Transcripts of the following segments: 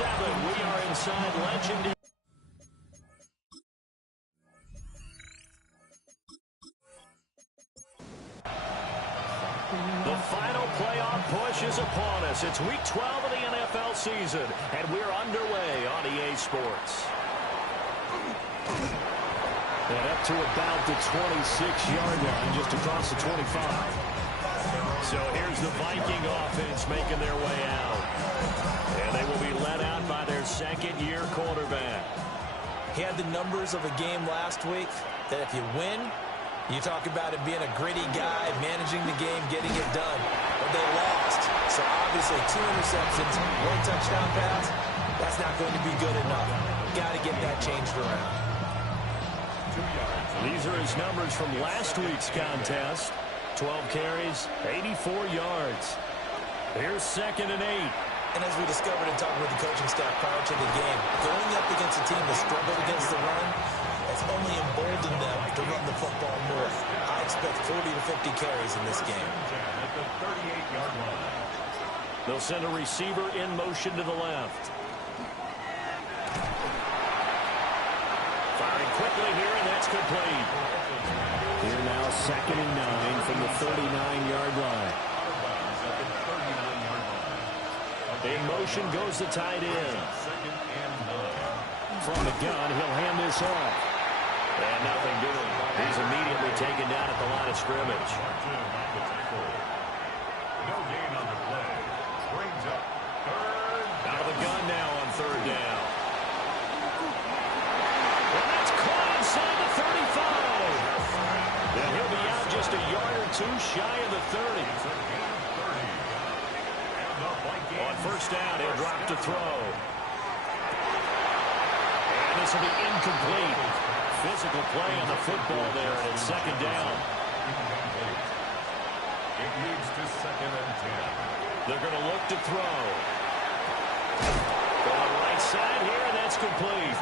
7. We are inside legendary. The final playoff push is upon us. It's Week 12 of the NFL season, and we're underway on EA Sports. And up to about the 26-yard line, just across the 25. So here's the Viking offense making their way out. And they will be led out by their second-year quarterback. He had the numbers of a game last week that if you win, you talk about it being a gritty guy, managing the game, getting it done. But they lost. So obviously 2 interceptions, 1 touchdown pass, that's not going to be good enough. Got to get that changed around. These are his numbers from last week's contest. 12 carries, 84 yards. Here's 2nd and 8. And as we discovered in talking with the coaching staff prior to the game, going up against a team that struggled against the run, has only emboldened them to run the football more. I expect 40 to 50 carries in this game. At the 38-yard line. They'll send a receiver in motion to the left. Firing quickly here, and that's complete. Here now 2nd and 9 from the 39-yard line. In motion goes the tight end. From the gun, he'll hand this off. And nothing doing. He's immediately taken down at the line of scrimmage. No gain on the play. Brings up 3rd. Out of the gun now on 3rd down. And that's caught inside the 35. And he'll be out just a yard or 2 shy of the 30. On 1st down, he'll drop to throw. And this will be incomplete. Physical play on the football there, and it's 2nd down. It leads to 2nd and 10. They're going to look to throw. Going right side here, and that's complete.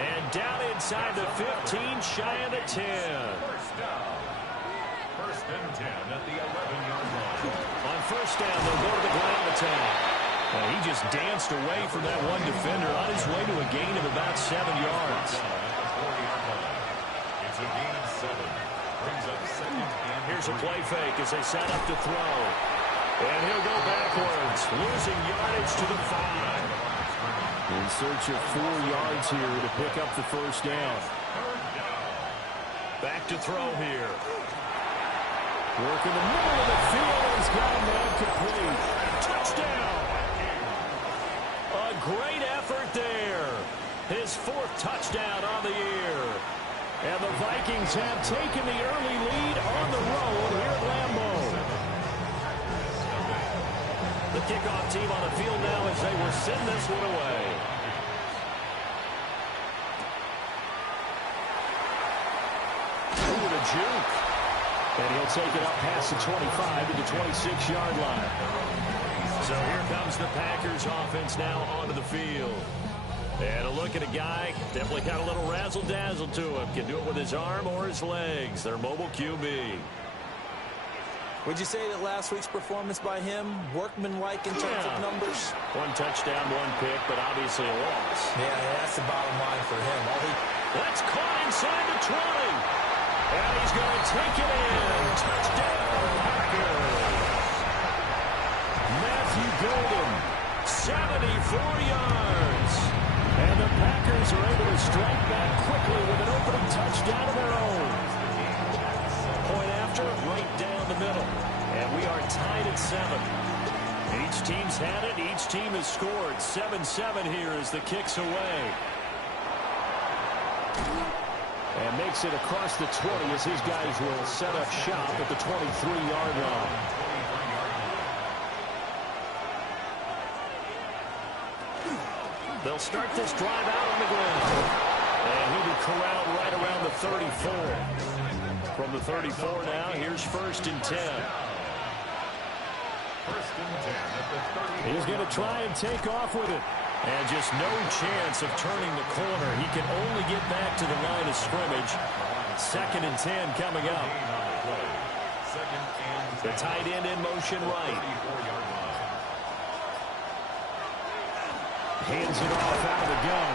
And down inside the 15, shy of the 10. First down. 1st and 10 at the 11-yard line. On 1st down, they'll go to the ground attack. Well, he just danced away from that one defender on his way to a gain of about 7 yards. It's a gain of 7. Brings up 2nd and here's a play fake as they set up to throw. And he'll go backwards, losing yardage to the 5. In search of 4 yards here to pick up the 1st down. Back to throw here. Work in the middle of the field, and he's got a man complete. Touchdown! A great effort there. His 4th touchdown on the year. And the Vikings have taken the early lead on the road here at Lambeau. The kickoff team on the field now as they will send this one away. Ooh, the juke. And he'll take it up past the 25 to the 26-yard line. So here comes the Packers offense now onto the field. And a look at a guy, definitely got a little razzle-dazzle to him. Can do it with his arm or his legs. Their mobile QB. Would you say that last week's performance by him, workmanlike in terms of numbers? 1 touchdown, 1 pick, but obviously a loss. Yeah, that's the bottom line for him. That's caught inside the 20. And he's going to take it in. Touchdown, Packers. Matthew Golden, 74 yards. And the Packers are able to strike back quickly with an opening touchdown of their own. Point after, right down the middle. And we are tied at 7. Each team's had it. Each team has scored. 7-7 here as the kick's away. And makes it across the 20 as his guys will set up shop at the 23-yard line. They'll start this drive out on the ground. And he'll be corralled right around the 34. From the 34 now, here's 1st and 10. He's going to try and take off with it. And just no chance of turning the corner. He can only get back to the line of scrimmage. 2nd and 10 coming up. The tight end in motion right. Hands it off out of the gun.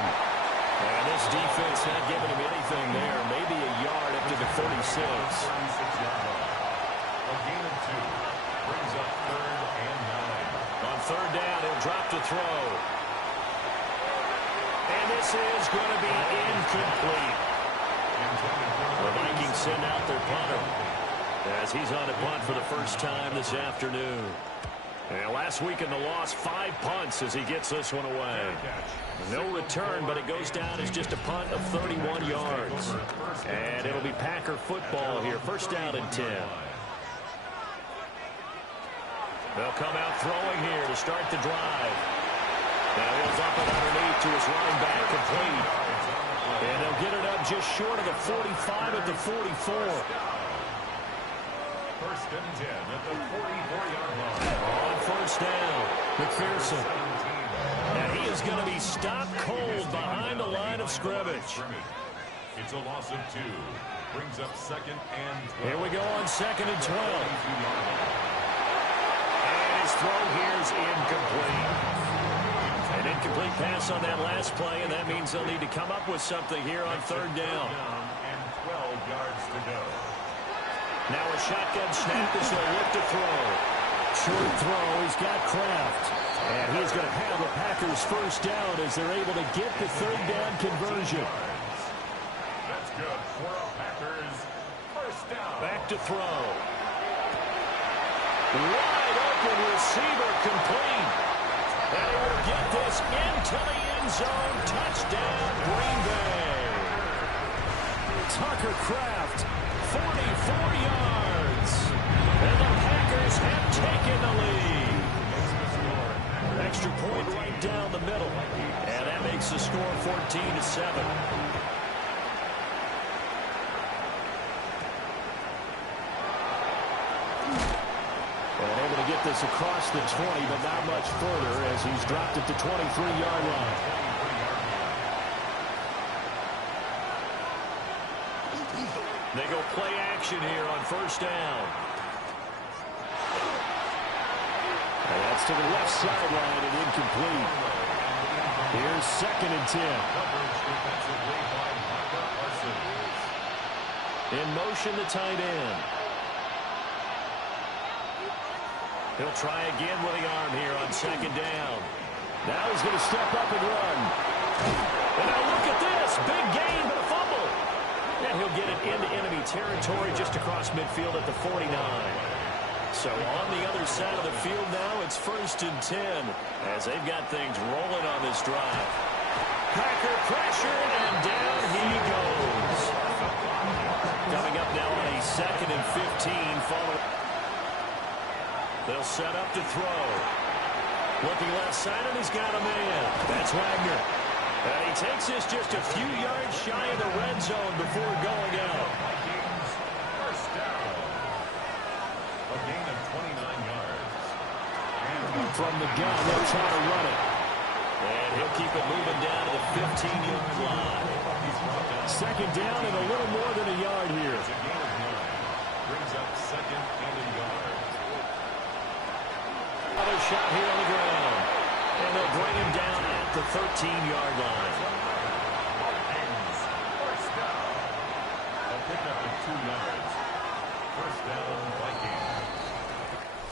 And this defense not giving him anything there. Maybe a yard up to the 36. A gain of 2. Brings up 3rd and 9. On 3rd down, he'll drop to throw. And this is going to be incomplete. The Vikings send out their punter as he's on a punt for the first time this afternoon. And last week in the loss, 5 punts as he gets this one away. No return, but it goes down as just a punt of 31 yards. And it'll be Packer football here. First down and 10. They'll come out throwing here to start the drive. Now he'll dump it underneath to his running back, complete. And they'll get it up just short of the 45 at the 44. First and 10 at the 44-yard line. On first down, McPherson. And he is going to be stopped cold behind the line of scrimmage. It's a loss of 2. Brings up 2nd and 12. Here we go on 2nd and 12. And his throw here is incomplete. An incomplete pass on that last play, and that means they'll need to come up with something here on 3rd down. And 12 yards to go. Now a shotgun snap as they'll look to throw. Short throw, he's got Kraft. And he's going to have the Packers first down as they're able to get the 3rd down conversion. That's good for our Packers. First down. Back to throw. Wide open receiver, complete. And he will get this into the end zone. Touchdown, Green Bay. Tucker Kraft, 44 yards. And the Packers have taken the lead. Extra point right down the middle. And that makes the score 14-7. And able to get this across the 20, but not much further as he's dropped at the 23-yard line. They go play action here on first down. And that's to the left sideline and incomplete. Here's 2nd and 10. In motion, the tight end. He'll try again with the arm here on 2nd down. Now he's going to step up and run. And now look at this. Big gain, but a fumble. And he'll get it into enemy territory just across midfield at the 49. So on the other side of the field now, it's 1st and 10 as they've got things rolling on this drive. Packer pressured, and down he goes. Coming up now on a 2nd and 15 following. They'll set up to throw. Looking left side, and he's got a man. That's Wagner. And he takes this just a few yards shy of the red zone before going out. First down. A gain of 29 yards. From the gun, they'll try to run it. And he'll keep it moving down to the 15-yard line. 2nd down and a little more than a yard here. It's a gain of 9. Brings up 2nd and a yard. Another shot here on the ground. And they'll bring him down at the 13-yard line. First down. A pickup of 2 yards. First down, Vikings.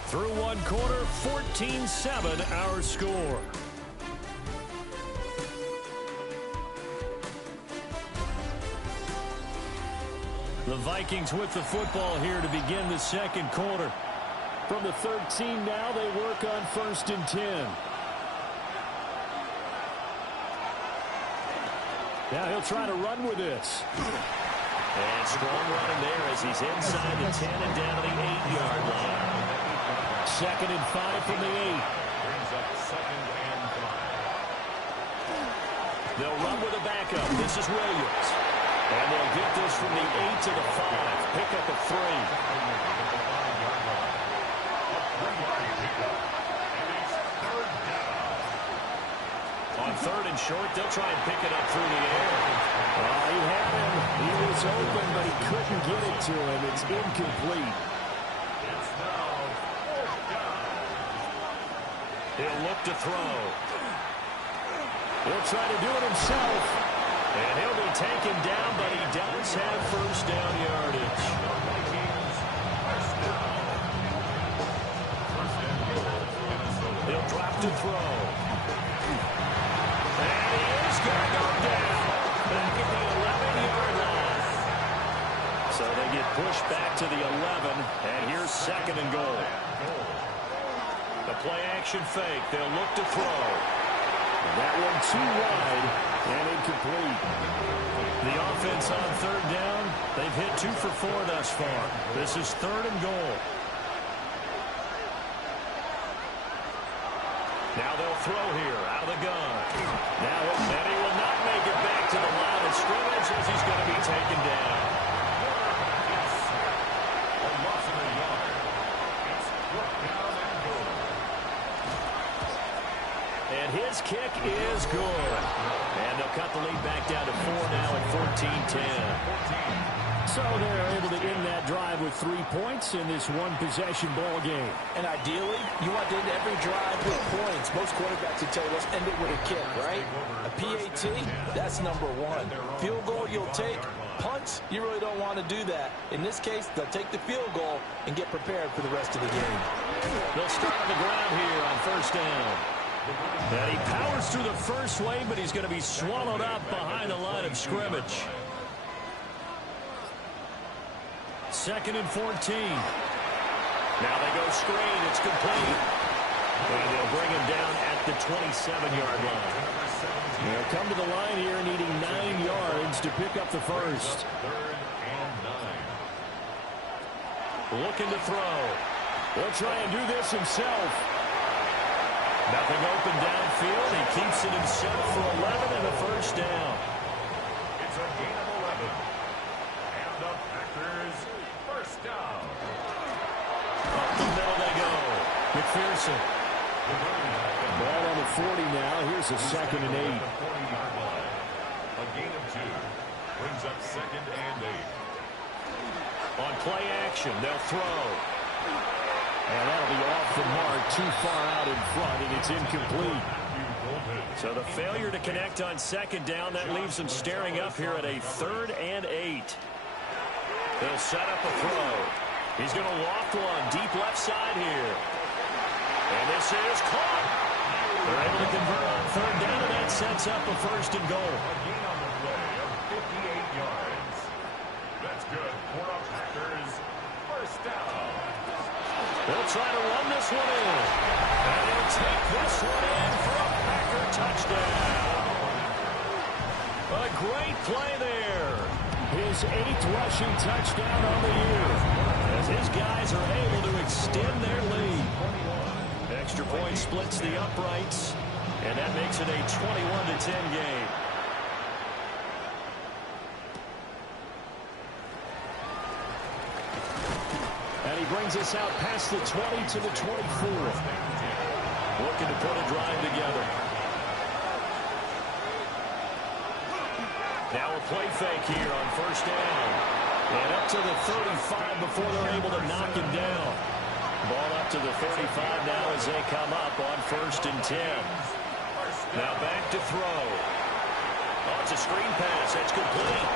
Through one quarter, 14-7 our score. The Vikings with the football here to begin the 2nd quarter. From the 13 now, they work on 1st and 10. Now he'll try to run with this. And strong running there as he's inside the 10 and down to the 8-yard line. 2nd and 5 from the 8. Brings up 2nd and 5. They'll run with a backup. This is Williams. And they'll get this from the 8 to the 5. Pick up a 3. On 3rd and short, they'll try and pick it up through the air. He had him. He was open, but he couldn't get it to him. It's incomplete. It's now 4th down. He'll look to throw. He'll try to do it himself. And he'll be taken down, but he does have first down yardage. He'll drop to throw. And he is going to go down. Back at the 11-yard line. So they get pushed back to the 11, and here's second and goal. The play-action fake. They'll look to throw. That one too wide and incomplete. The offense on third down, they've hit 2 for 4 thus far. This is third and goal. Now they'll throw here out of the gun. Now he will not make it back to the line of scrimmage as he's going to be taken down. And his kick is good. And they'll cut the lead back down to 4 now at 14-10. So they're able to end that drive with 3 points in this one-possession ball game. And ideally, you want to end every drive with points. Most quarterbacks would tell you, let's end it with a kick, right? A PAT, that's number 1. Field goal you'll take. Punts, you really don't want to do that. In this case, they'll take the field goal and get prepared for the rest of the game. They'll start on the ground here on first down. And he powers through the first wave, but he's going to be swallowed up behind the line of scrimmage. Second and 14. Now they go screen. It's complete. And they'll bring him down at the 27-yard line. They'll come to the line here needing 9 yards to pick up the first. Looking to throw. He'll try and do this himself. Nothing open downfield. He keeps it himself for 11 and a first down. It's a gain of 11. And the Packers first down. Up the middle they go. McPherson. Ball on the 40 now. Here's a second and 8. A gain of 2. Brings up second and 8. On play action, they'll throw. And that'll be off the mark, too far out in front, and it's incomplete. So the failure to connect on second down, that leaves them staring up here at a 3rd and 8. They'll set up a throw. He's going to loft one deep left side here. And this is caught. They're able to convert on third down, and that sets up a first and goal. A gain on the play of 58 yards. That's good for the Packers. First down. They'll try to run this one in. And he'll take this one in for a Packer touchdown. A great play there. His 8th rushing touchdown on the year. As his guys are able to extend their lead. Extra point splits the uprights. And that makes it a 21-10 game. And he brings us out past the 20 to the 24. Looking to put a drive together. Now a play fake here on first down. And up to the 35 before they're able to knock him down. Ball up to the 35 now as they come up on first and 10. Now back to throw. Oh, it's a screen pass. That's complete.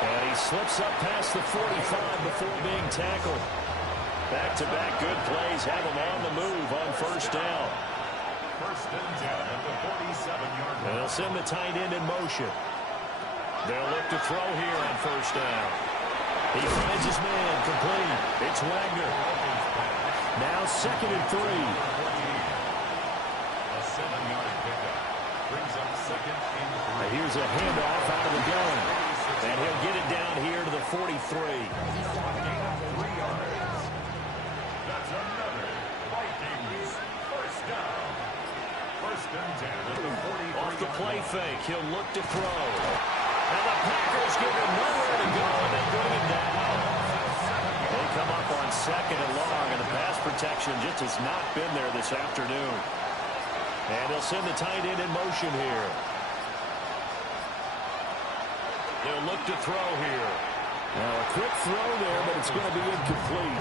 And he slips up past the 45 before being tackled. Back-to-back good plays have him on the move on first down. First and 10 at the 47-yard line. They'll send the tight end in motion. They'll look to throw here on first down. He finds his man complete. It's Wagner. Now second and 3. A 7-yard pickup. Brings up second and 3. Here's a handoff out of the gun. And he'll get it down here to the 43. A gain of 3 yards. That's another Vikings first down. First and 10 at the 43. Off the play fake, he'll look to throw. And the Packers give him nowhere to go, and they bring him down. They come up on second and long, and the pass protection just has not been there this afternoon. And they'll send the tight end in motion here. They'll look to throw here. Now a quick throw there, but it's going to be incomplete.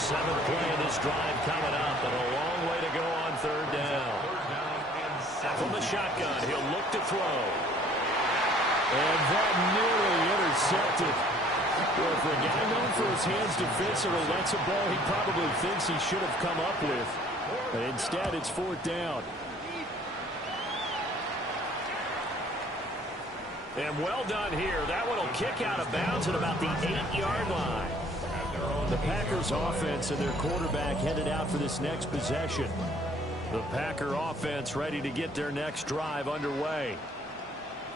7th play of this drive coming up, and a long way to go on third down. From the shotgun. He'll look to throw. And that nearly intercepted. Well, for a guy known for his hands defensively, that's a ball he probably thinks he should have come up with. But instead, it's fourth down. And well done here. That one will kick out of bounds at about the 8-yard line. The Packers offense and their quarterback headed out for this next possession. The Packer offense ready to get their next drive underway.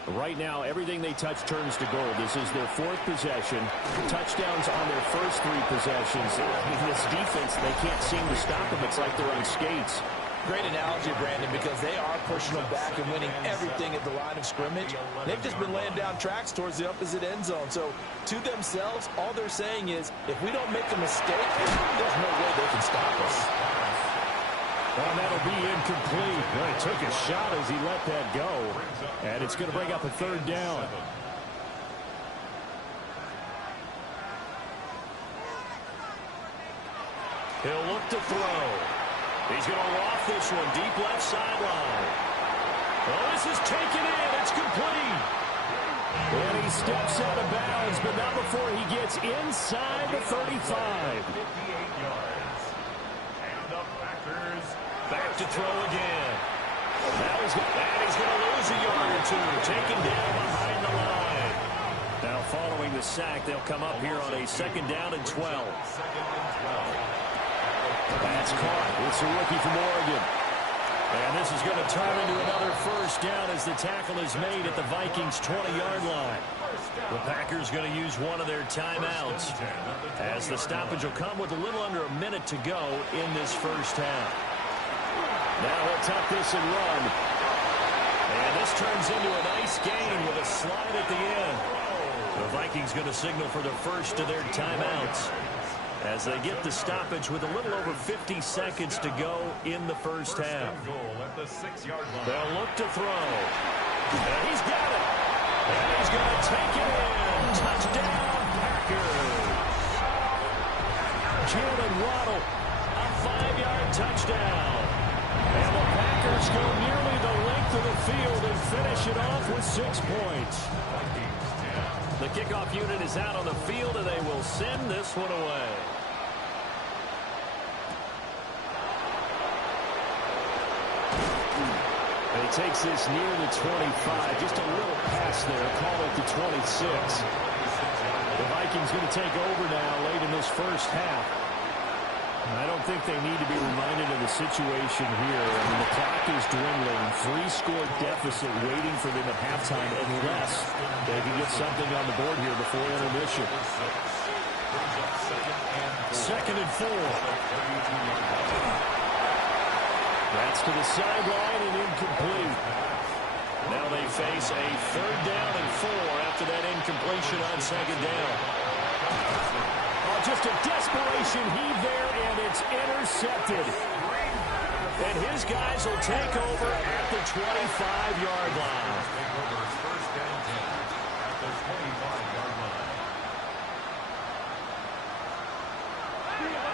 Right now, everything they touch turns to gold. This is their fourth possession. Touchdowns on their first 3 possessions. This defense, they can't seem to stop them. It's like they're on skates. Great analogy, Brandon, because they are pushing them back and winning everything at the line of scrimmage. They've just been laying down tracks towards the opposite end zone. So, to themselves, all they're saying is, if we don't make a mistake, there's no way they can stop us. Well, that'll be incomplete. Well, he took a shot as he let that go. And it's going to bring up a third down. He'll look to throw. He's going to loft this one deep left sideline. Well, this is taken in. It's complete. And he steps out of bounds, but not before he gets inside the 35. 58 yards. And the Packers back to throw again. And he's going to lose a yard or two. Taken down behind the line. Now following the sack, they'll come up here on a 2nd down and 12. That's caught. It's a rookie from Oregon. And this is going to turn into another first down as the tackle is made at the Vikings' 20-yard line. The Packers going to use one of their timeouts as the stoppage will come with a little under a minute to go in this first half. Now he'll tuck this and run. And this turns into a nice gain with a slide at the end. The Vikings going to signal for the first of their timeouts as they get the stoppage with a little over 50 seconds to go in the first half. They'll look to throw. And he's got it. And he's going to take it in. Touchdown, Packers. Jalen Waddle, a 5-yard touchdown. And the Packers go nearly the length of the field and finish it off with 6 points. The kickoff unit is out on the field, and they will send this one away. He takes this near the 25. Just a little pass there. Call it the 26. The Vikings going to take over now late in this first half. I don't think they need to be reminded of the situation here. I mean, the clock is dwindling. 3-score deficit waiting for them at halftime unless they can get something on the board here before intermission. 2nd and 4. That's to the sideline and incomplete. Now they face a 3rd down and 4 after that incompletion on 2nd down. Oh, just a desperation heave there, and it's intercepted. And his guys will take over at the 25-yard line.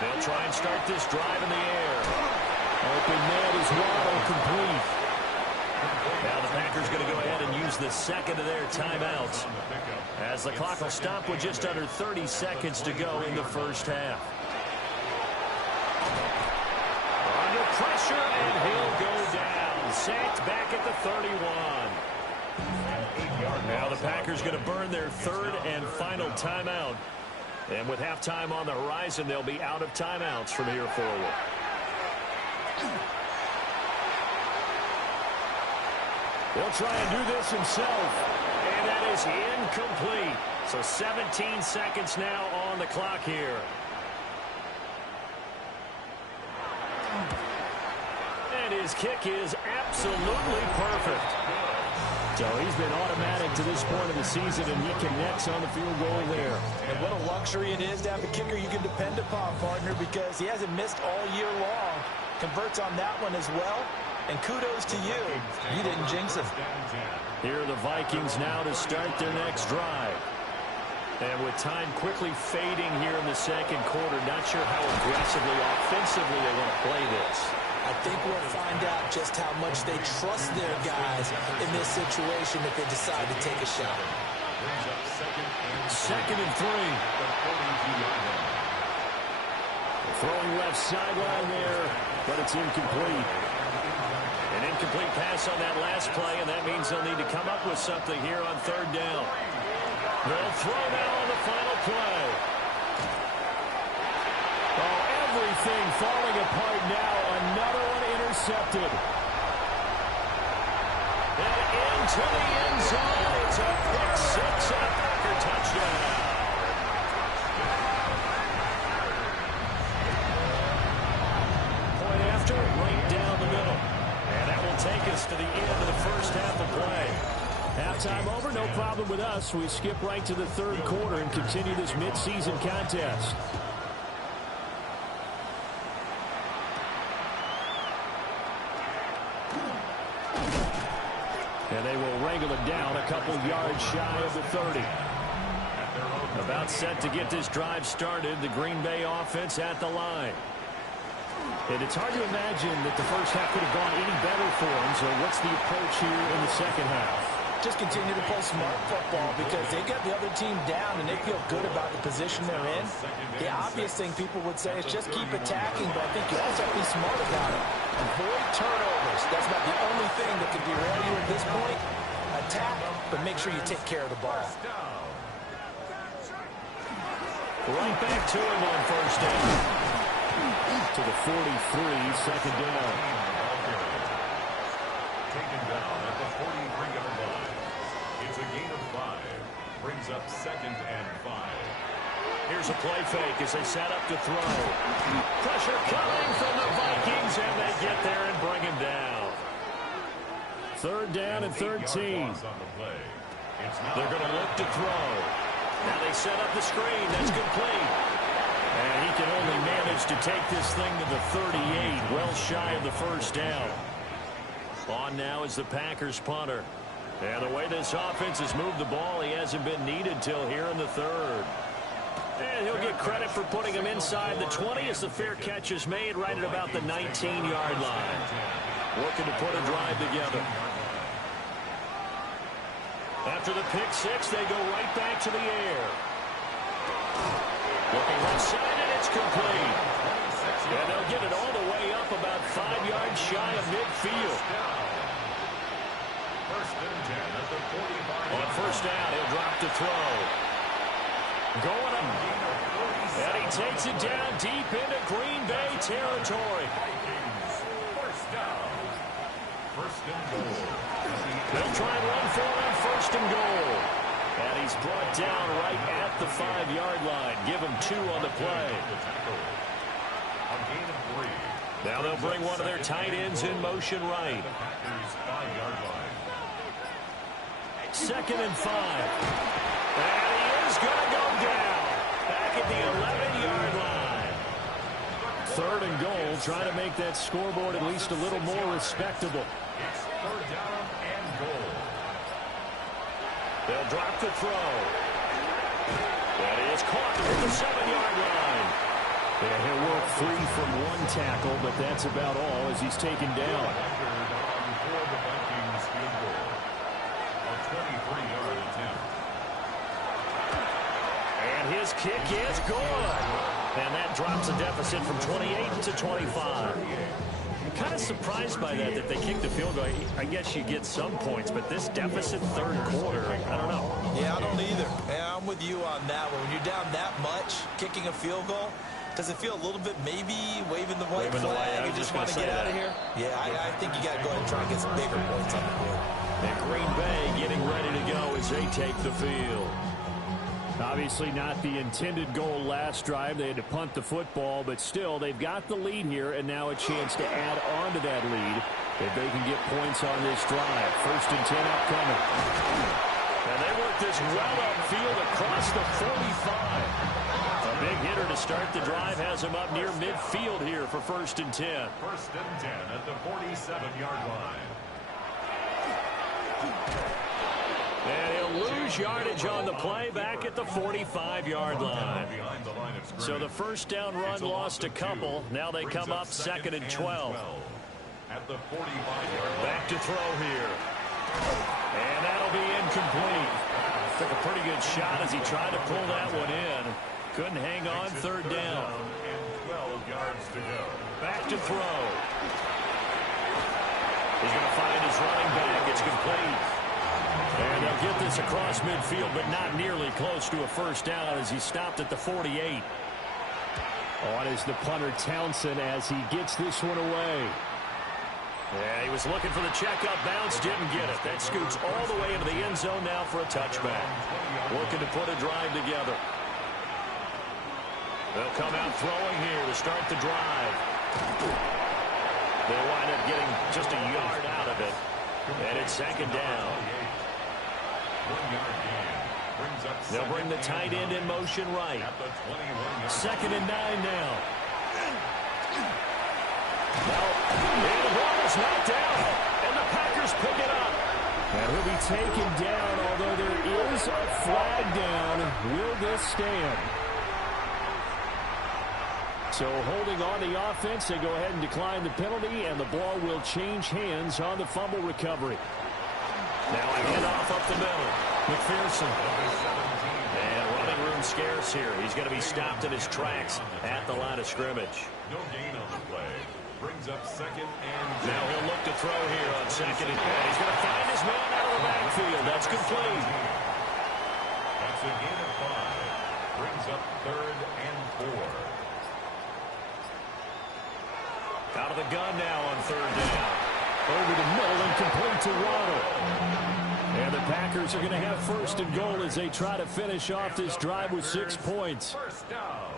They'll try and start this drive in the air. Open man is Waddle, complete. Now the Packers going to go ahead and use the 2nd of their timeouts as the clock will stop with just under 30 seconds to go in the first half. Under pressure, and he'll go down. Sacked back at the 31. Now the Packers going to burn their 3rd and final timeout. And with halftime on the horizon, they'll be out of timeouts from here forward. He'll try and do this himself, and that is incomplete. So 17 seconds now on the clock here. And his kick is absolutely perfect. So he's been automatic to this point of the season, and he connects on the field goal there. And what a luxury it is to have a kicker you can depend upon, partner, because he hasn't missed all year long. Converts on that one as well. And kudos to you. You didn't jinx him. Here are the Vikings now to start their next drive. And with time quickly fading here in the 2nd quarter, not sure how aggressively, offensively they want to play this. I think we'll find out just how much they trust their guys in this situation if they decide to take a shot. Second and 3. Throwing left sideline there, but it's incomplete. An incomplete pass on that last play, and that means they'll need to come up with something here on third down. They'll throw now on the final play. Oh, everything falling apart now. Another one intercepted. And into the end zone. It's a pick six and a Packer touchdown. Point after, right down the middle. And that will take us to the end of the first half of play. Halftime over, no problem with us. We skip right to the third quarter and continue this midseason contest. And they will wrangle it down a couple yards shy of the 30. About set to get this drive started, the Green Bay offense at the line. And it's hard to imagine that the first half could have gone any better for them. So what's the approach here in the second half? Just continue to play smart football because they got the other team down and they feel good about the position they're in. The obvious thing people would say is just keep attacking, but I think you also have to be smart about it. Avoid turnovers. That's about the only thing that can derail you at this point. Attack, but make sure you take care of the ball. Right back to him on first down. To the 43, second down. Taken down at the 43-yard line. It's a gain of 5. Brings up second and 5. Here's a play fake as they set up to throw. Pressure coming from the Vikings, and they get there and bring him down. Third down and 13. They're going to look to throw. Now they set up the screen. That's complete. And he can only manage to take this thing to the 38, well shy of the first down. On now is the Packers punter. And the way this offense has moved the ball, he hasn't been needed till here in the third. And he'll get credit for putting him inside the 20 as the fair catch is made right at about the 19-yard line. Working to put a drive together. After the pick six, they go right back to the air. Looking left side, and it's complete. And they'll get it all the way up about 5 yards shy of midfield. On first down, he'll drop to throw. Going up. And he takes it down deep into Green Bay territory. They'll try and run for it on first and goal. And he's brought down right at the 5-yard line. Give him 2 on the play. Now they'll bring one of their tight ends in motion right. Second and 5. And he is going to go down. Back at the 11-yard line. Third and goal, trying to make that scoreboard at least a little more respectable. It's third down and goal. They'll drop the throw. That is caught at the 7-yard line. Yeah, he'll work free from one tackle, but that's about all as he's taken down. Before the Vikings field goal. A 23-yard attempt. And his kick is good. And that drops a deficit from 28 to 25. Kind of surprised by that they kicked the field goal. I guess you get some points, but this deficit third quarter, I don't know. Yeah, I don't either. Yeah, I'm with you on that one. When you're down that much, kicking a field goal, does it feel a little bit maybe waving the white flag? You just want to get out of here? Yeah, I think you got to go ahead and try and get some bigger points on the board. And Green Bay getting ready to go as they take the field. Obviously not the intended goal last drive. They had to punt the football, but still they've got the lead here and now a chance to add on to that lead if they can get points on this drive. First and 10 upcoming. And they work this well upfield across the 45. A big hitter to start the drive has him up near midfield here for first and 10. First and 10 at the 47-yard line. And he'll lose yardage on the play back at the 45-yard line. So the first down run lost a couple. Now they come up 2nd and 12. At the 45-yard Back to throw here. And that'll be incomplete. Took a pretty good shot as he tried to pull that one in. Couldn't hang on, 3rd down. And 12 yards to go. Back to throw. He's going to find his running back. It's complete. And they'll get this across midfield, but not nearly close to a first down as he stopped at the 48. On is the punter Townsend as he gets this one away. Yeah, he was looking for the checkup bounce, didn't get it. That scoots all the way into the end zone now for a touchback. Looking to put a drive together. They'll come out throwing here to start the drive. They'll wind up getting just a yard out of it. And it's 2nd down. 1 yard gain. Brings up They'll bring the tight end in motion right. at the 21-yard 2nd and 9 now. And the ball is knocked down. And the Packers pick it up. And he'll be taken down, although there is a flag down. Will this stand? So holding on the offense, they go ahead and decline the penalty, and the ball will change hands on the fumble recovery. Now a handoff up the middle. McPherson. And running room scarce here. He's going to be stopped in his tracks at the line of scrimmage. No gain on the play. Brings up 2nd and Now he'll look to throw here on 2nd and 10. He's going to find his man out of the backfield. That's complete. That's a gain of 5. Brings up 3rd and 4. Out of the gun now on 3rd down. Over the middle and complete to Waddle. And the Packers are going to have 1st and goal as they try to finish off this drive with 6 points. First down.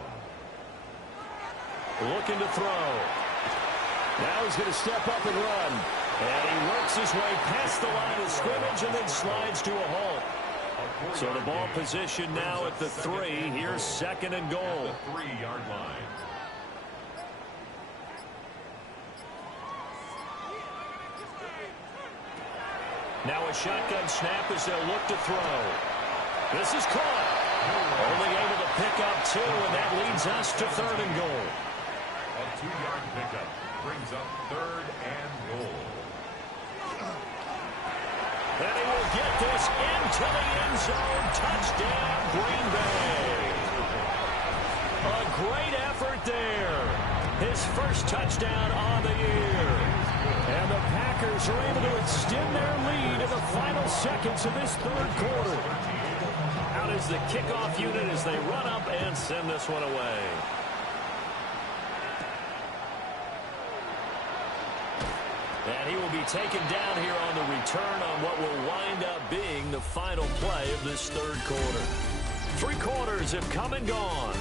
Looking to throw. Now he's going to step up and run. And he works his way past the line of scrimmage and then slides to a halt. So the ball position now at the 3. Here's 2nd and goal. At the 3-yard line. Now a shotgun snap as they'll look to throw. This is caught. Only able to pick up 2, and that leads us to 3rd and goal. A 2-yard pickup brings up 3rd and goal. And he will get this into the end zone. Touchdown, Green Bay. A great effort there. His first touchdown on the year. And the Packers are able to extend their lead in the final seconds of this 3rd quarter. Out is the kickoff unit as they run up and send this one away. And he will be taken down here on the return on what will wind up being the final play of this 3rd quarter. 3 quarters have come and gone.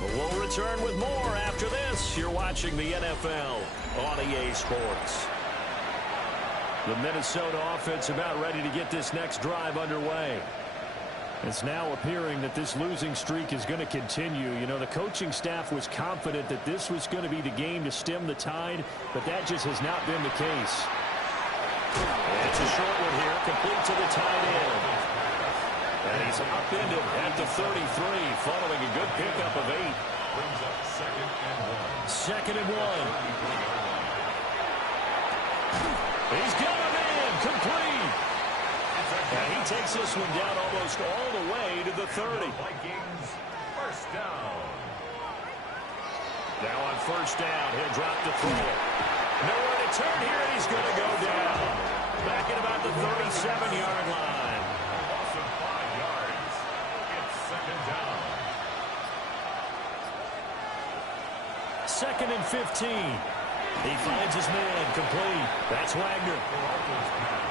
But we'll return with more after this. You're watching the NFL on EA Sports. The Minnesota offense about ready to get this next drive underway. It's now appearing that this losing streak is going to continue. You know, the coaching staff was confident that this was going to be the game to stem the tide, but that just has not been the case. It's a short one here, complete to the tight end. And he's upended at the 33, following a good pickup of 8. Brings up 2nd and 1. 2nd and 1. He's got him in, complete. And he takes this one down almost all the way to the 30. Vikings, first down. Now on 1st down, he'll drop the throw. Nowhere to turn here, and he's going to go down. Back at about the 37-yard line. A loss of 5 yards. It's 2nd down. 2nd and 15. He finds his man, complete. That's Wagner.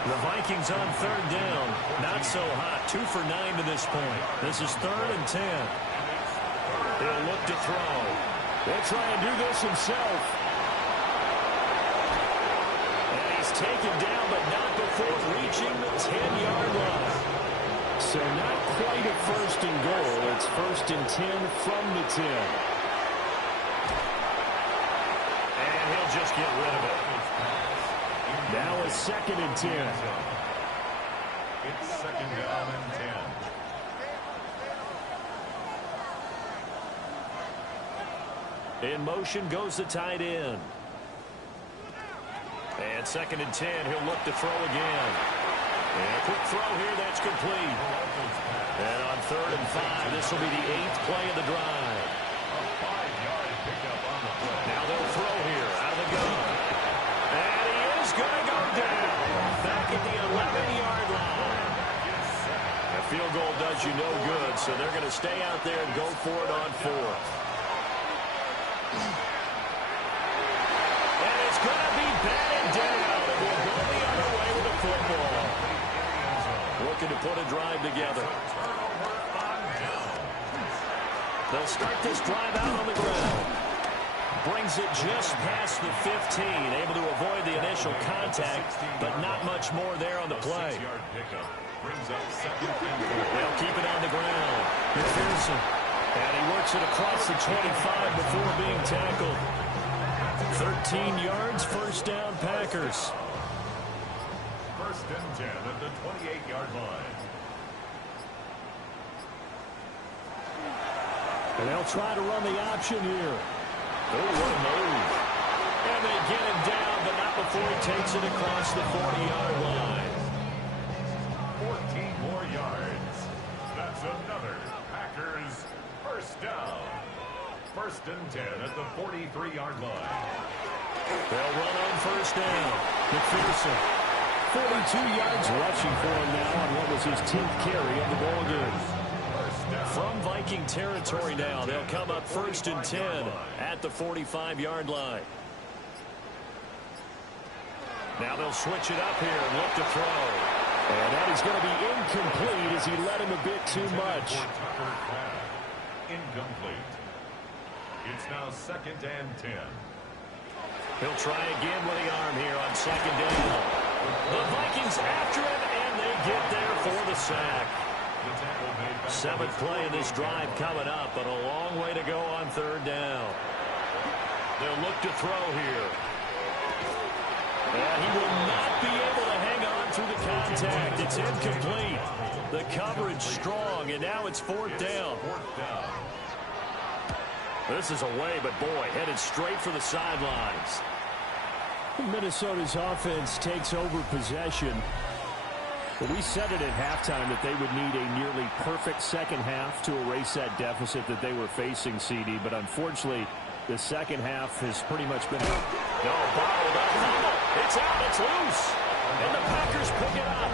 The Vikings on 3rd down. Not so hot. 2 for 9 to this point. This is 3rd and 10. He'll look to throw. He'll try and do this himself. And he's taken down, but not before reaching the 10-yard line. So not quite a 1st and goal. It's 1st and 10 from the 10. And he'll just get rid of it. Now a 2nd and 10. It's second down and 10. In motion goes the tight end. And second and 10, he'll look to throw again. And a quick throw here, that's complete. And on third and 5, this will be the 8th play of the drive. A 5-yard pickup on the play. Now they'll throw here out of the gun. And he is going to go down. Back at the 11-yard line. A field goal does you no good, so they're going to stay out there and go for it on 4th. And it's going to be batted down. And we'll go the other way with the football. Looking to put a drive together. They'll start this drive out on the ground. Brings it just past the 15. Able to avoid the initial contact, but not much more there on the play. 6-yard pickup brings up second and 4. They'll keep it on the ground. McPherson. And he works it across the 25 before being tackled. 13 yards, first down, Packers. First and 10 at the 28-yard line. And they'll try to run the option here. Oh, what a move. And they get him down, but not before he takes it across the 40-yard line. 14 more yards. That's another Packers first down. First and 10 at the 43-yard line. They'll run on first down. McPherson, 42 yards rushing for him now on what was his 10th carry of the ball game. From Viking territory now, they'll come up first and 10 at the 45-yard line. Now they'll switch it up here and look to throw. And that is going to be incomplete as he led him a bit too much. Incomplete. It's now second and 10. He'll try again with the arm here on second down. The Vikings after him, and they get there for the sack. 7th play of this drive coming up, but a long way to go on third down. They'll look to throw here. And he will not be able to hang on through the contact. It's incomplete. The coverage strong, and now it's 4th down. This is away, but boy, headed straight for the sidelines. Minnesota's offense takes over possession. But we said it at halftime that they would need a nearly perfect second half to erase that deficit that they were facing, CD. But unfortunately, the second half has pretty much been out. No, bottled up. It's out. It's loose. And the Packers pick it up.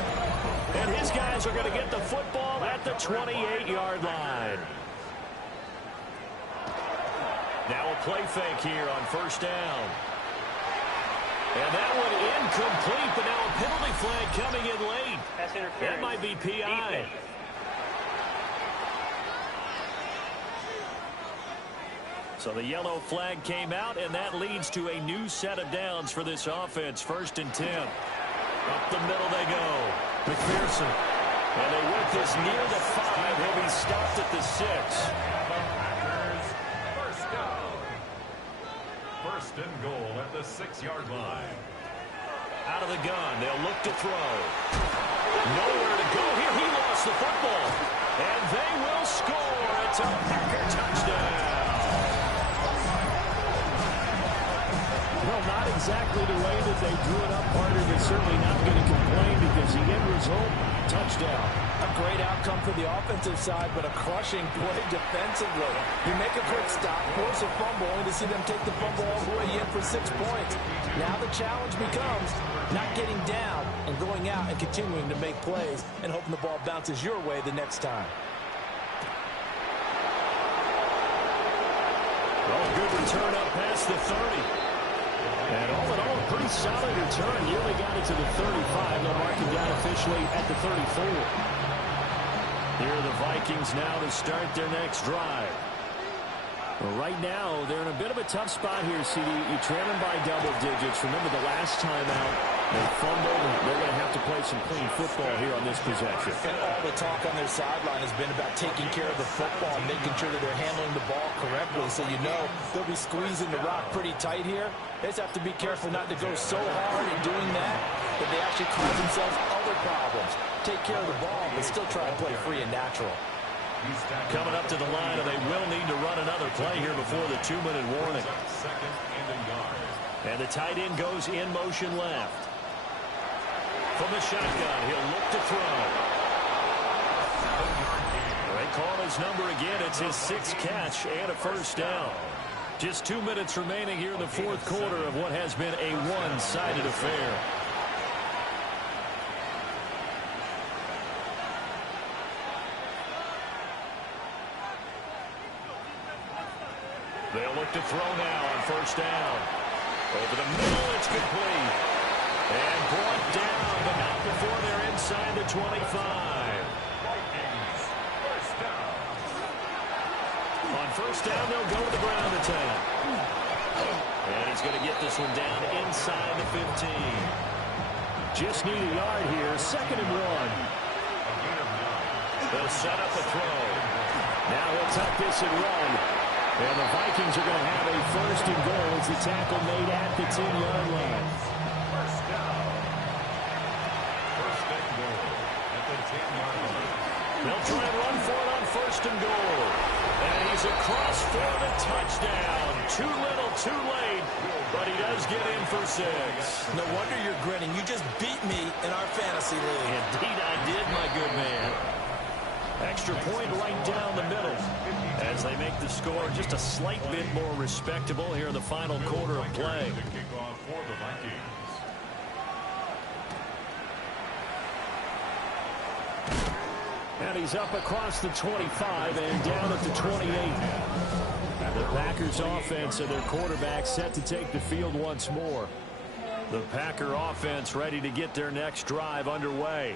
And his guys are going to get the football at the 28-yard line. Now a play fake here on first down. And that one incomplete, but now a penalty flag coming in late. That might be PI. So the yellow flag came out, and that leads to a new set of downs for this offense. First and 10. Up the middle they go. McPherson. And they work this near the 5. He'll be stopped at the 6. First and goal at the 6-yard line. Out of the gun, they'll look to throw. Nowhere to go here. He lost the football. And they will score. It's a Packer touchdown. Well, not exactly the way that they drew it up, Carter, but certainly not going to complain because the end result, touchdown. A great outcome for the offensive side, but a crushing play defensively. You make a quick stop, force a fumble, only to see them take the fumble all the way in for 6 points. Now the challenge becomes not getting down and going out and continuing to make plays and hoping the ball bounces your way the next time. Well, good return up past the 30. And all in all, a pretty solid return. Nearly got it to the 35. They'll mark him down officially at the 34. Here are the Vikings now to start their next drive. Well, right now, they're in a bit of a tough spot here, CD. You trail them by double digits. Remember the last time out, they fumbled, and they're going to have to play some clean football here on this possession. And all the talk on their sideline has been about taking care of the football and making sure that they're handling the ball correctly. So you know they'll be squeezing the rock pretty tight here. They just have to be careful not to go so hard in doing that they actually cause themselves other problems. Take care of the ball, but still try to play free and natural. Coming up to the line, and they will need to run another play here before the 2-minute warning. Second and a yard. And the tight end goes in motion left. From the shotgun, he'll look to throw. They call his number again. It's his 6th catch and a first down. Just 2 minutes remaining here in the fourth quarter of what has been a one-sided affair. They'll look to throw now on first down. Over the middle, it's complete. And brought down, but not before they're inside the 25. Vikings, first down. On first down, they'll go to the ground attack. And he's going to get this one down inside the 15. Just need a yard here, 2nd and 1. They'll set up a throw. Now he'll tuck this and run. And the Vikings are going to have a first and goal as the tackle made at the 10-yard line. First down. First and goal at the 10-yard line. They'll try and run for it on first and goal. And he's across for the touchdown. Too little, too late, but he does get in for 6. No wonder you're grinning. You just beat me in our fantasy league. Indeed I did, my good man. Extra point right down the middle as they make the score just a slight bit more respectable here in the final quarter of play. The kickoff for the Vikings. And he's up across the 25 and down at the 28. The Packers offense and their quarterback set to take the field once more. The Packer offense ready to get their next drive underway.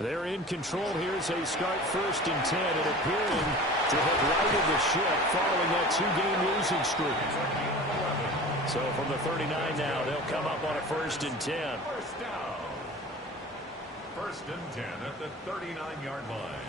They're in control here as they start first and 10 and appearing to have righted the ship following that 2-game losing streak. So from the 39 now, they'll come up on a first and 10. First down. First and 10 at the 39-yard line.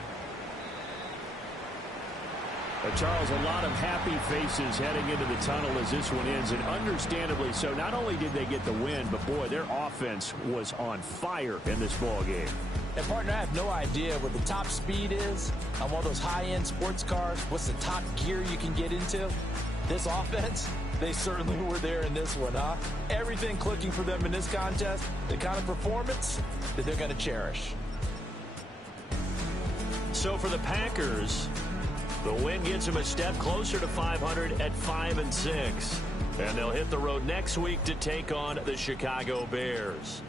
Charles, a lot of happy faces heading into the tunnel as this one ends, and understandably so. Not only did they get the win, but boy, their offense was on fire in this ball game. And, partner, I have no idea what the top speed is on one of those high-end sports cars. What's the top gear you can get into? This offense, they certainly were there in this one, huh? Everything clicking for them in this contest, the kind of performance that they're going to cherish. So for the Packers, the win gets them a step closer to 500 at 5-6. And they'll hit the road next week to take on the Chicago Bears.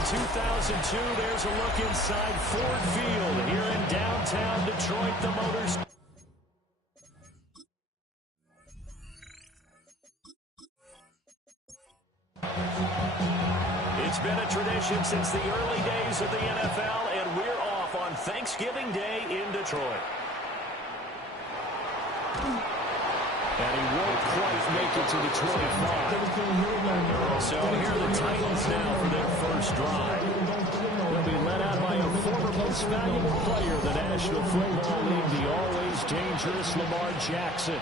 in 2002, there's a look inside Ford Field here in downtown Detroit. The Motors. It's been a tradition since the early days of the NFL, and we're off on Thanksgiving Day in Detroit. And he won't quite make it to the 25. So here are the Titans now for their first drive. They'll be led out by a former most valuable player in the National Football League, the always dangerous Lamar Jackson.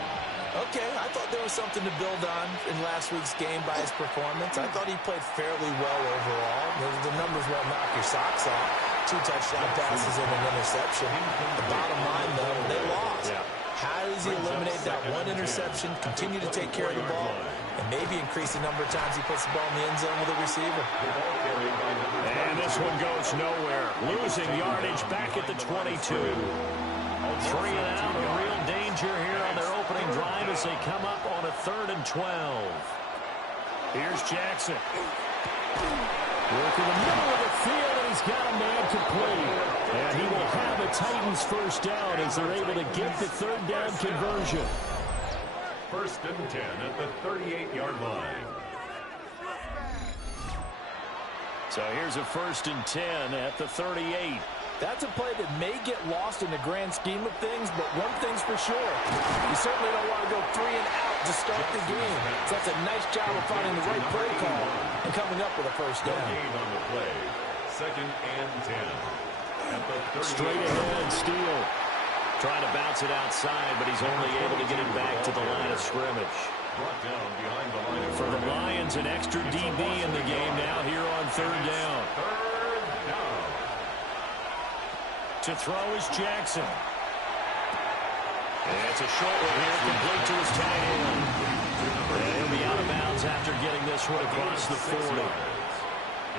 Okay, I thought there was something to build on in last week's game by his performance. I thought he played fairly well overall. The numbers won't knock your socks off. 2 touchdown passes and an interception. The bottom line, though, they lost. Yeah. How does he eliminate that one interception, continue to take care of the ball, and maybe increase the number of times he puts the ball in the end zone with a receiver? And this one goes nowhere. Losing yardage back at the 22. 3 and out, a real danger here on their opening drive as they come up on a 3rd and 12. Here's Jackson. Working the middle of the field, and he's got a man complete. And he will have a Titans first down as they're able to get the 3rd down conversion. 1st and 10 at the 38-yard line. So here's a 1st and 10 at the 38. That's a play that may get lost in the grand scheme of things, but one thing's for sure. You certainly don't want to go 3 and out to start the game. So that's a nice job of finding the right play call and coming up with a first down. Gain on the play. 2nd and 10. At the straight ahead, Steele. Trying to bounce it outside, but he's only able to get it back to the line of scrimmage. Brought down behind the line of for the Lions, an extra DB in the game now here on 3rd down. 3rd down. To throw is Jackson. And it's a short one here, complete to his tight end. And he'll be out of bounds after getting this one across the 40.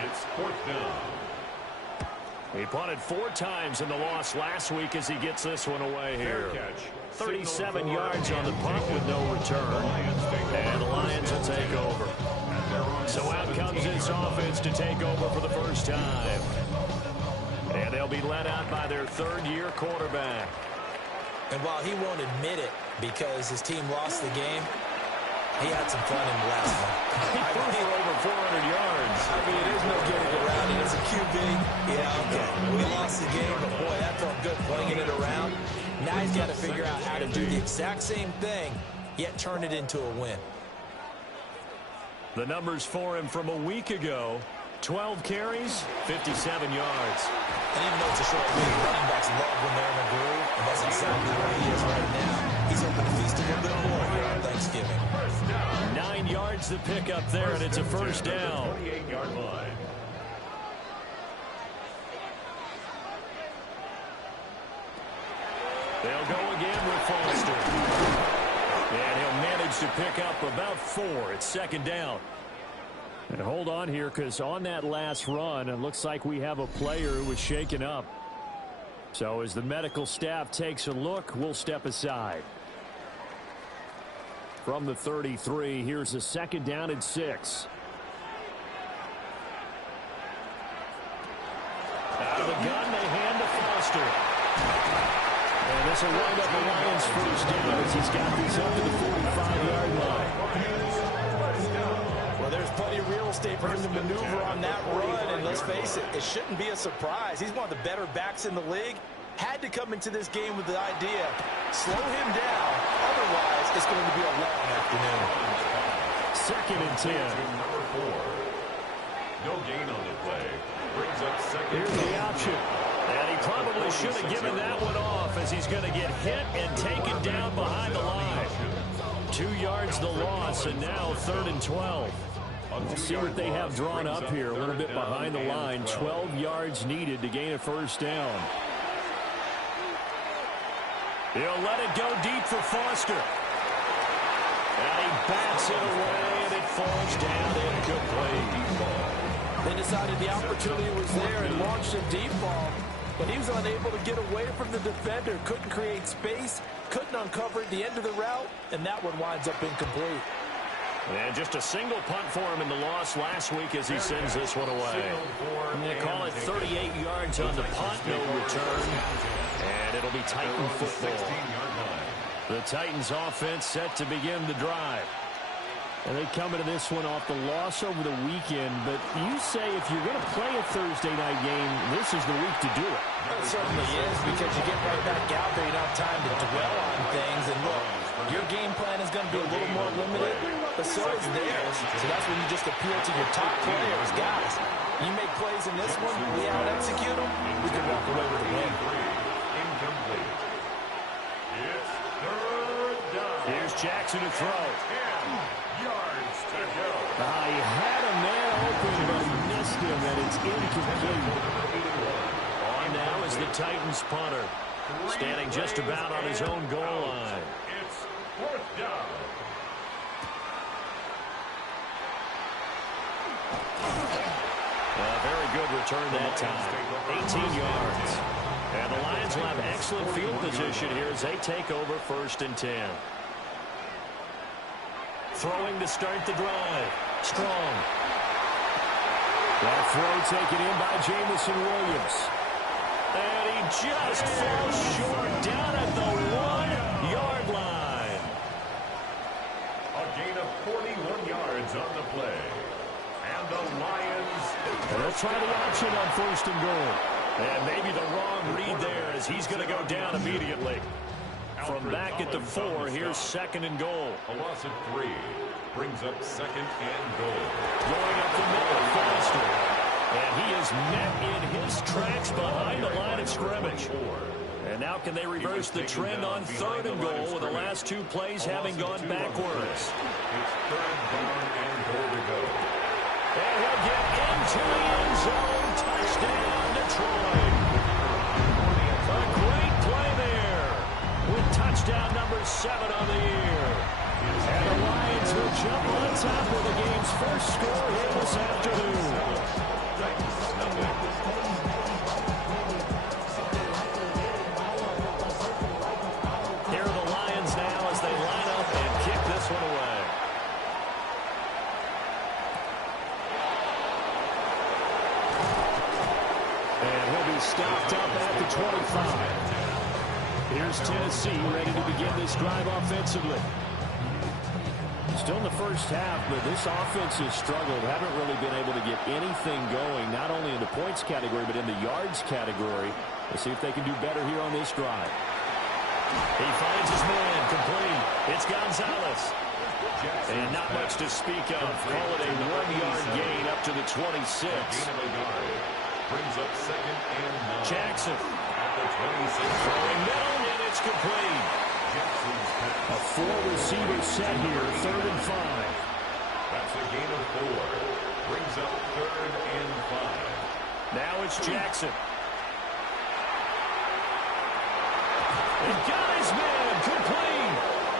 It's 4th down. He punted 4 times in the loss last week as he gets this one away here. 37 yards on the punt with no return. And the Lions will take over. So out comes this offense to take over for the first time. And they'll be led out by their 3rd-year quarterback. And while he won't admit it because his team lost the game, he had some fun in the last one. He threw for over 400 yards. I mean, there's no getting around it. As a QB, yeah, okay. We lost the game, but boy, that felt good flinging it around. Now he's got to figure out how to do the exact same thing, yet turn it into a win. The numbers for him from a week ago: 12 carries, 57 yards. And even though it's a short week, running backs love when they're in a groove, and that's exactly where he is right now. He's hoping to feast a little bit more here on Thanksgiving. 9 yards to pick up there, and it's a first down. 48-yard line. They'll go again with Foster. And he'll manage to pick up about 4. It's 2nd down. And hold on here, because on that last run, it looks like we have a player who was shaken up. So as the medical staff takes a look, we'll step aside. From the 33, here's a 2nd down and 6. Out of the gun, they hand to Foster. And this will wind up the Lions' first down as he's got this up to the 45-yard line. Well, there's plenty of real estate for him to maneuver on that run, and let's face it, it shouldn't be a surprise. He's one of the better backs in the league. Had to come into this game with the idea, slow him down, otherwise it's going to be a long afternoon. 2nd and 10. Number 4. No gain on the play. Brings up 2nd. Here's the option. And he probably should have given that one off as he's going to get hit and taken down behind the line. 2 yards the loss, and now 3rd and 12. Let's see what they have drawn up here. A little bit behind the line. 12 yards needed to gain a first down. He'll let it go deep for Foster. And he bats it away, and it falls down incomplete. They decided the opportunity was there and launched a deep ball, but he was unable to get away from the defender, couldn't create space, couldn't uncover at the end of the route, and that one winds up incomplete. And just a single punt for him in the loss last week as he sends this one away. And they call it 38 yards on the punt, no return. And it'll be Titan football. The Titans offense set to begin the drive. And they come into this one off the loss over the weekend, but you say if you're going to play a Thursday night game, this is the week to do it. It certainly is, because you get right back out there, you don't have time to dwell on things. And look, your game plan is going to be a little more limited, but so is theirs. So that's when you just appeal to your top players. Guys, you make plays in this one, we out-execute them, we can walk away with a win. Incomplete. It's third down. Here's Jackson to throw. 10 yards to go. He had a man open, but he missed him, and it's incomplete. On now is the Titans punter, standing just about on his own goal line. It's fourth down. A very good return that time. 18 yards. And the Lions will have excellent field position here as they take over 1st and 10. Throwing to start the drive. Strong. That throw taken in by Jamison Williams. And he just falls short down at the 1-yard line. A gain of 41 yards on the play. And the Lions. And they'll try the option on 1st and goal. And maybe the wrong read there as he's going to go down immediately. From back at the 4, here's 2nd and goal. A loss of 3 brings up 2nd and goal. Going up the middle, Foster. And he is met in his tracks behind the line of scrimmage. And now can they reverse the trend on 3rd and goal with the last 2 plays having gone backwards? It's 3rd down and goal to go. And he'll get into the end zone. Touchdown, Detroit. A great play there with touchdown number 7 on the year. And the Lions will jump on top of the game's first score here this afternoon. Here are the Lions now as they line up and kick this one away. And he'll be stopped up at the 25. Here's Tennessee ready to begin this drive offensively. Still in the first half, but this offense has struggled. Haven't really been able to get anything going, not only in the points category, but in the yards category. Let's see if they can do better here on this drive. He finds his man, complete. It's Gonzalez. And not much to speak of. Call it a 1-yard gain up to the 26. Gain of a yard brings up 2nd and 9. Jackson. At the 26. Throwing middle, and it's complete. Jackson's pass. A 4-receiver set here, 3rd and 5. That's a gain of 4. Brings up 3rd and 5. Now it's Jackson. He got his man, complete.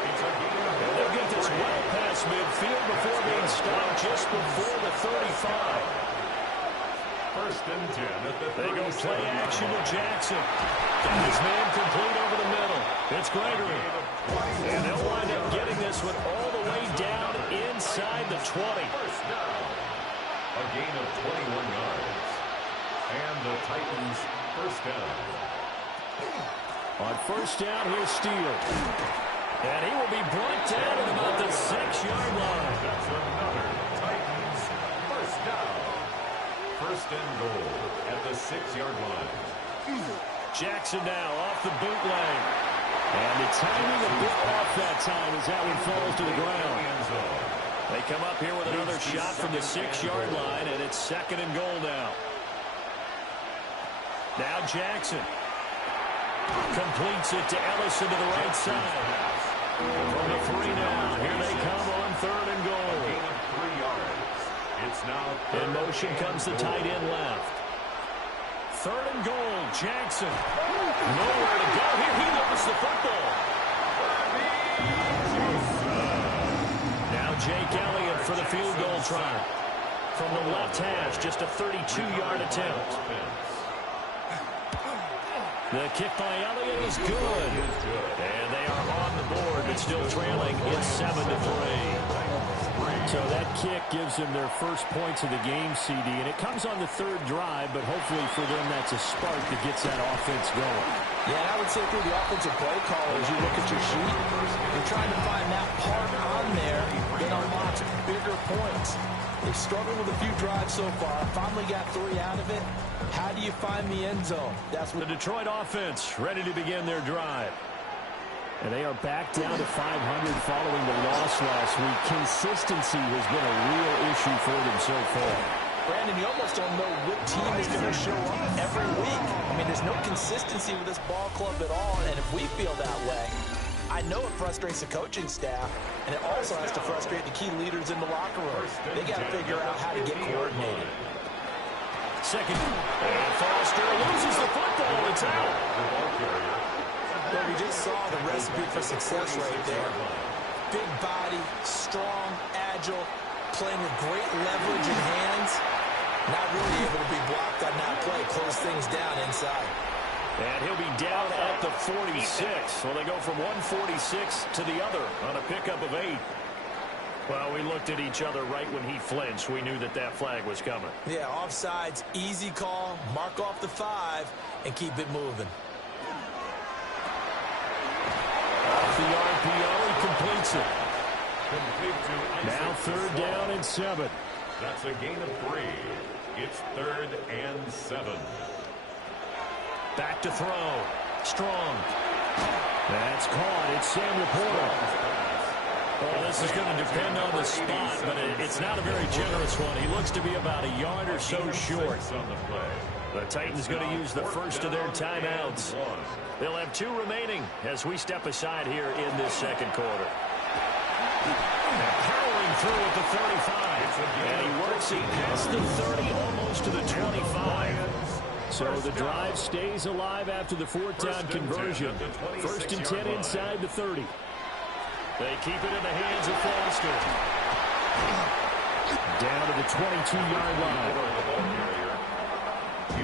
It's a gain of And they'll get this well past midfield before being stopped just before the 35. 1st and 10 at the 37. They go play action to Jackson. Got his man complete over the middle. It's Gregory. And they'll wind up getting this one all the way down inside the 20. First down. A gain of 21 yards. And the Titans first down. On 1st down, here's Steele. And he will be brought down at about the 6-yard line. That's another Titans first down. 1st and goal at the 6-yard line. Jackson now off the bootleg. And the timing a bit off that time as that one falls to the ground. They come up here with another shot from the 6-yard line, and it's 2nd and goal now. Now Jackson completes it to Ellison to the right side. From the 3 now, here they come on 3rd and goal. Gain of 3 yards. It's now In motion comes the tight end left. 3rd and goal, Jackson. Nowhere to go. Here he lost the football. Now Jake Elliott for the field goal try. From the left hash, just a 32-yard attempt. The kick by Elliott is good. And they are on the board, but still trailing. It's 7-3. So that kick gives them their first points of the game, CD, and it comes on the third drive, but hopefully for them that's a spark that gets that offense going. Yeah, and I would say through the offensive play caller, as you look at your sheet, you're trying to find that part on there that unlocks bigger points. They've struggled with a few drives so far. Finally got 3 out of it. How do you find the end zone? That's what the Detroit offense ready to begin their drive. And they are back down to 500 following the loss last week. Consistency has been a real issue for them so far. Brandon, you almost don't know what team is going to show up every week. I mean, there's no consistency with this ball club at all, and if we feel that way, I know it frustrates the coaching staff, and it also has to frustrate the key leaders in the locker room. They got to figure out how to get coordinated. Second, and Foster loses the football. It's out. Well, we just saw the recipe for success right there. Big body, strong, agile, playing with great leverage in hands. Not really able to be blocked on that play. Close things down inside. And he'll be down at the 46. So they go from 146 to the other on a pickup of 8. Well, we looked at each other right when he flinched. We knew that that flag was coming. Yeah, offsides, easy call. Mark off the 5 and keep it moving. Off the RPO, he completes it. Now third down and 7. That's a gain of 3. It's 3rd and 7. Back to throw. Strong. That's caught. It's Sam Laporta. Well, this is going to depend on the spot, but it's not a very generous one. He looks to be about a yard or so short. The Titans going to use the first of their timeouts. They'll have 2 remaining as we step aside here in this second quarter. And powering through at the 35. And he works it past the 30, almost to the 25. So the drive stays alive after the 4th down conversion. 1st and 10 inside the 30. They keep it in the hands of Foster. Down to the 22-yard line.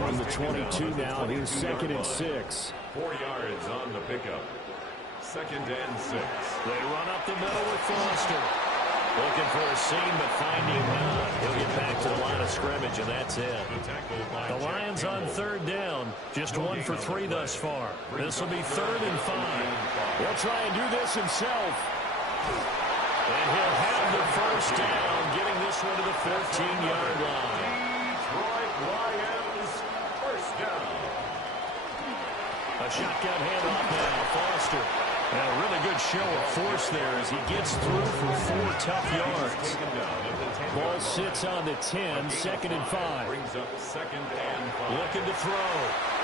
On the 22 now, here's 2nd and 6. 4 yards on the pickup. 2nd and 6. They run up the middle with Foster. Looking for a seam, but finding none. He'll get back to the line of scrimmage, and that's it. The Lions on 3rd down. Just 1 for 3 thus far. This will be 3rd and 5. He'll try and do this himself. And he'll have the first down, getting this one to the 14-yard line. Detroit Lions, first down. A shotgun handoff now, Foster. And a really good show of force there as he gets through for 4 tough yards. Ball sits on the 10, 2nd and 5. Brings up 2nd and 5. Looking to throw.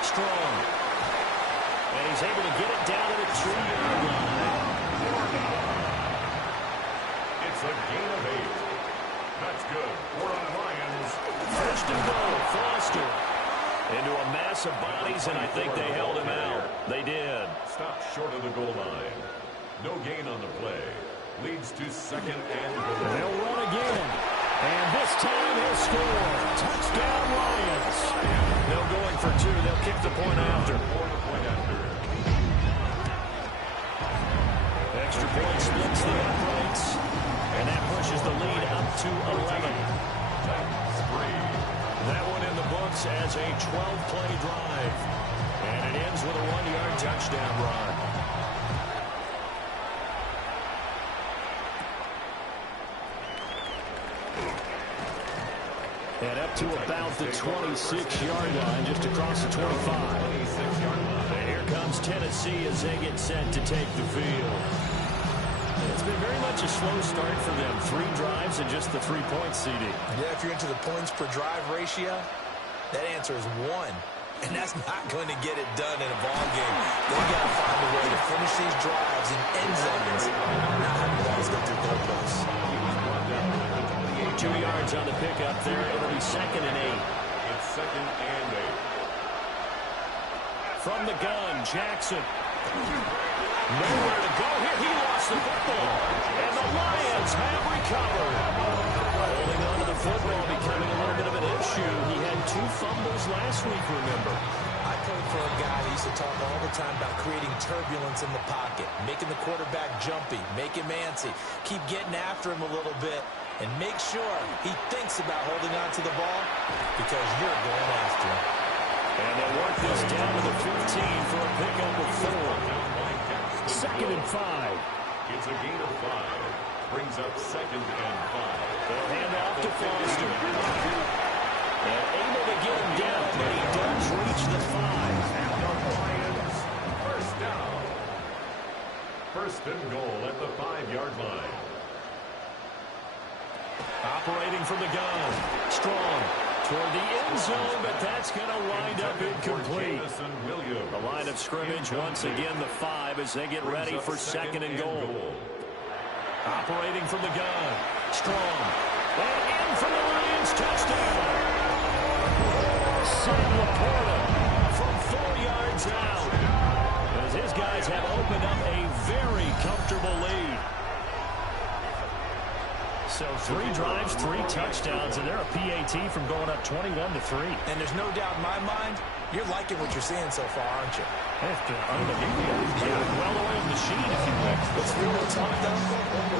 Strong. And he's able to get it down to the 2-yard line. It's a gain of 8. That's good. We're on Lions. First and goal, Foster. Into a mass of bodies, and I think they held him out. They did. Stopped short of the goal line. No gain on the play. Leads to 2nd and goal. They'll run again. And this time he'll score. Touchdown, Lions. They'll going for 2. They'll kick the point after. Extra point splits the uprights. And that pushes the lead up to 11. That one in the books as a 12-play drive. And it ends with a 1-yard touchdown run. And up to about the 26-yard line, just across the 25. And here comes Tennessee as they get set to take the field. It's been very much a slow start for them. 3 drives and just the 3 points, CD. Yeah, if you're into the points per drive ratio, that answer is 1. And that's not going to get it done in a ball game. They've got to find a way to finish these drives in end zones. Not have the balls go through goalposts. 2 yards on the pickup there. It'll be 2nd and 8. It's 2nd and 8. From the gun, Jackson. Nowhere to go here. He lost the football. And the Lions have recovered. Holding on to the football becoming a little bit of an issue. He had 2 fumbles last week, remember. I played for a guy who used to talk all the time about creating turbulence in the pocket, making the quarterback jumpy, make him antsy, keep getting after him a little bit. And make sure he thinks about holding on to the ball because you're going after him. And they work this down to the 15 for a pickup of 4. 2nd and 5. It's a gain of 5. Brings up 2nd and 5. They'll hand off to Foster. And able to get him down, but he does reach the 5. And the Lions, first down. First and goal at the 5-yard line. Operating from the gun. Strong toward the end zone, but that's going to wind up incomplete. The line of scrimmage once again the 5 as they get ready for 2nd and goal. Operating from the gun. Strong. And in for the Lions. Touchdown. Sam Laporta from 4 yards out. As his guys have opened up a very comfortable lead. So 3 drives, 3 touchdowns, and they're a PAT from going up 21-3. And there's no doubt in my mind, you're liking what you're seeing so far, aren't you? It's been unbelievable. Yeah, well-oiled machine, if you will. What's real tough, though,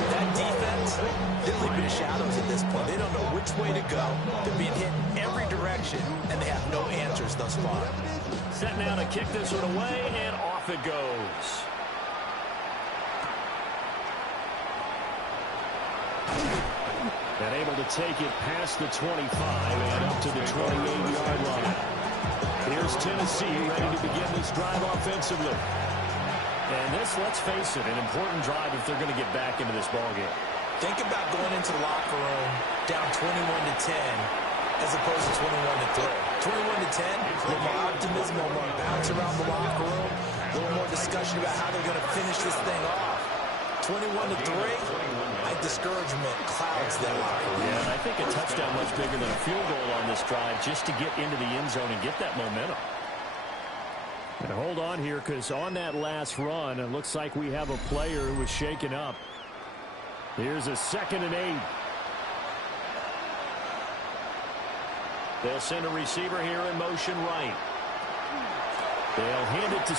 that defense, they're leaping the shadows at this point. They don't know which way to go. They're being hit in every direction, and they have no answers thus far. Set now to kick this one away, and off it goes. And able to take it past the 25 and up to the 28-yard line. Here's Tennessee ready to begin this drive offensively. And this, let's face it, an important drive if they're going to get back into this ballgame. Think about going into the locker room down 21-10 as opposed to 21-3. 21-10, a little more optimism, a little more bounce around the locker room, a little more discussion about how they're going to finish this thing off. 21-3, discouragement clouds that locker room. Yeah, and I think a touchdown much bigger than a field goal on this drive just to get into the end zone and get that momentum. And hold on here, because on that last run, it looks like we have a player who was shaken up. Here's a 2nd and 8. They'll send a receiver here in motion right. They'll hand it to